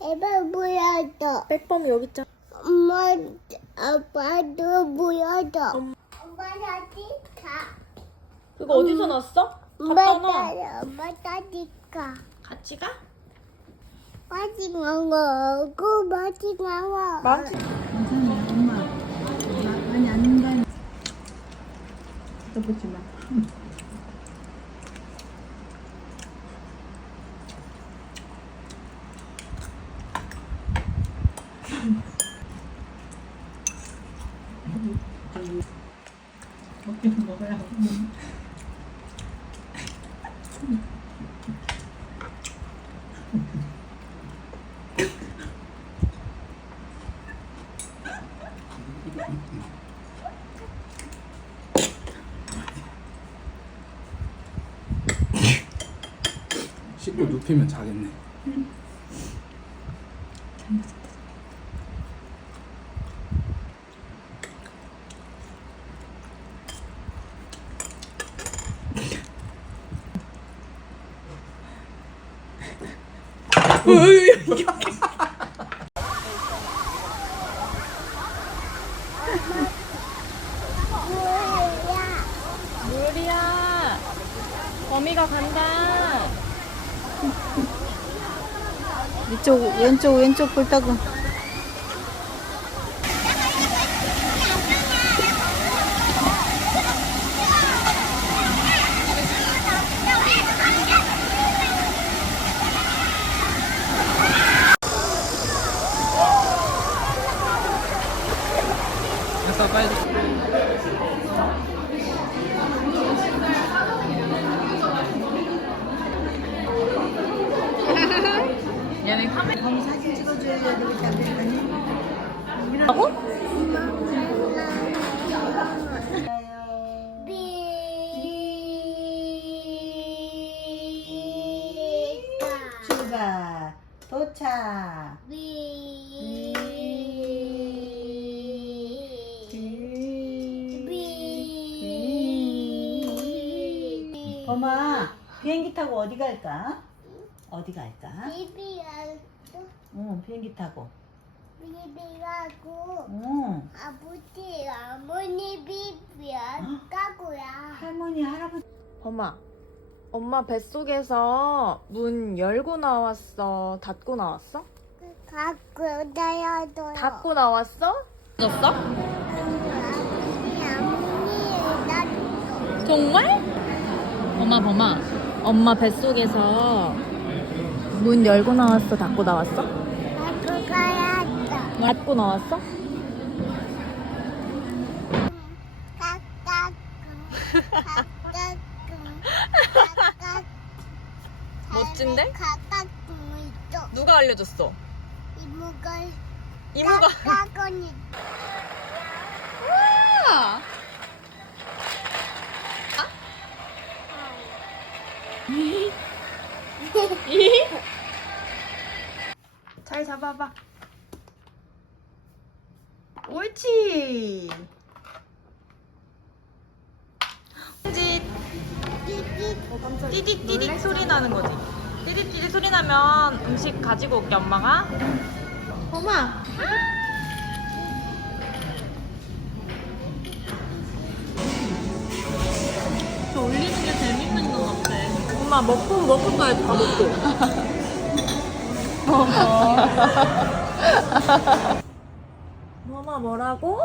제발 보여줘. 백범 여기 있잖아. 엄마, 아빠도 보여줘. 엄마 다시 가. 그거 어디서 났어? 엄마 놔. 다시, 엄마 가. 같이 가? 맛이 먹어. 맛이 먹어. 망치. とぶちまき、うんごめん。 눕히면 자겠네. 뭐야? 물이야. 범이가 간다. 이쪽 왼쪽 왼쪽 볼따구 빨리. 얘네 카메라. 하고? 비가 출발. 도착. 비. 비. 범아 비행기 타고 어디 갈까? 어디 갈까? 비비하고 응 비행기 타고 비비하고 응 아버지 어머니 비비야 까고야 할머니 할아버지 범아. 엄마 뱃속에서 문 열고 나왔어? 닫고 나왔어? 갖고 다야도 닫고 나왔어? 졌어? 아버지 어머니 나 정말? 엄마 범아. 엄마 뱃속에서 문 열고 나왔어? 닫고 나왔어? 갖고 가야다 닫고 나왔어? 멋진데? 누가 알려줬어? 이모가 이모가. 까까꾸니 아! 잘 잡아봐. 옳지. 띠짓. 띠디 띠디 소리 나는 거지. 띠디 띠디 소리 나면 음식 가지고 올게 엄마가. 엄마. 먹고 거야 다 먹고. 엄마 뭐라고?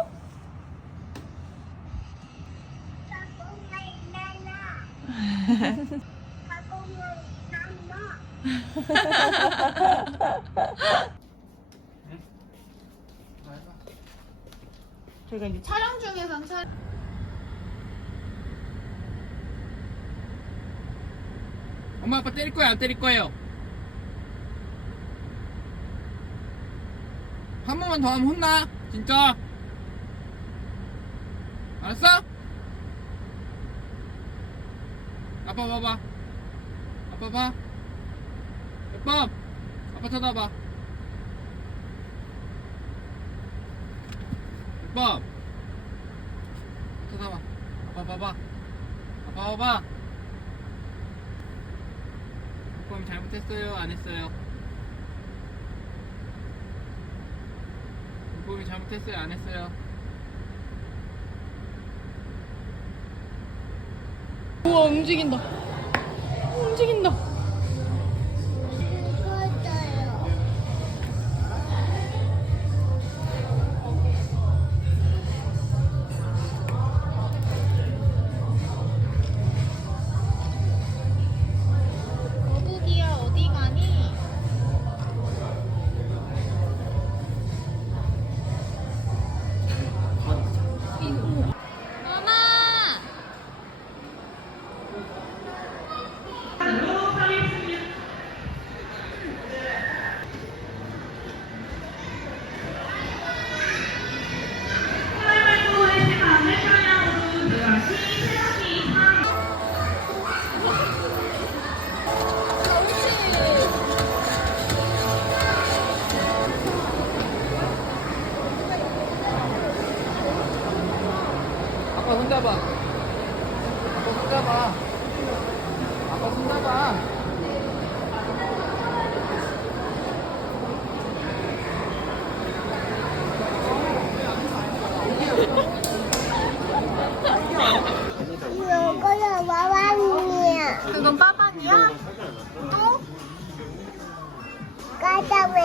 저희가 이제 촬영 중에선 촬. 엄마 아빠 때릴 거예요? 안 때릴 거예요? 한 번만 더 하면 혼나? 진짜? 알았어? 아빠 봐봐. 아빠 봐. 예뻐 아빠 쳐다봐. 예뻐 쳐다봐. 아빠 봐봐. 아빠 봐봐. 플랫폼 잘못했어요? 안 했어요? 물고기 잘못했어요? 안 했어요? 우와 움직인다 움직인다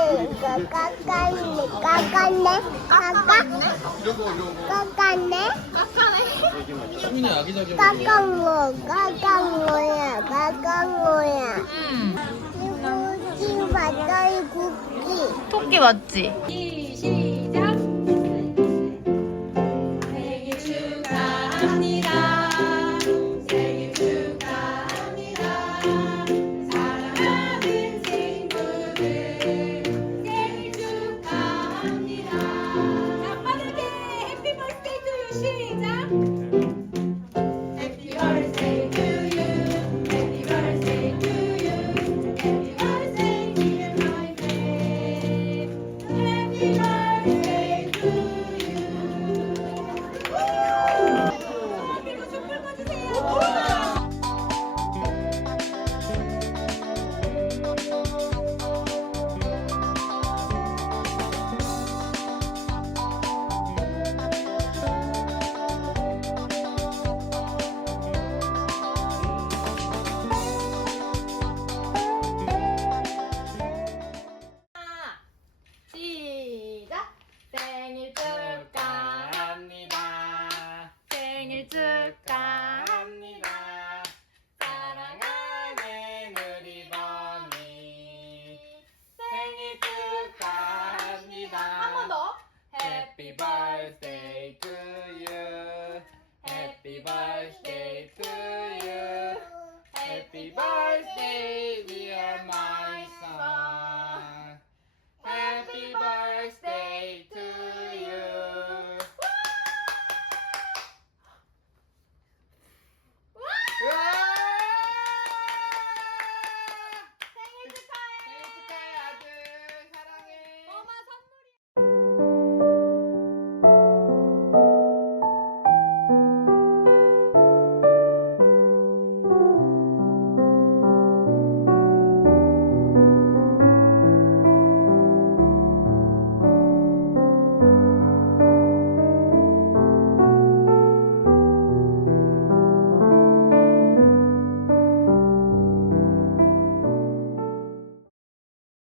까까까이니 까까네 까까까까네 까까네 까까모야 까까모야 까까모야 이북이 왔다 이국이 토끼 왔지. 鼻子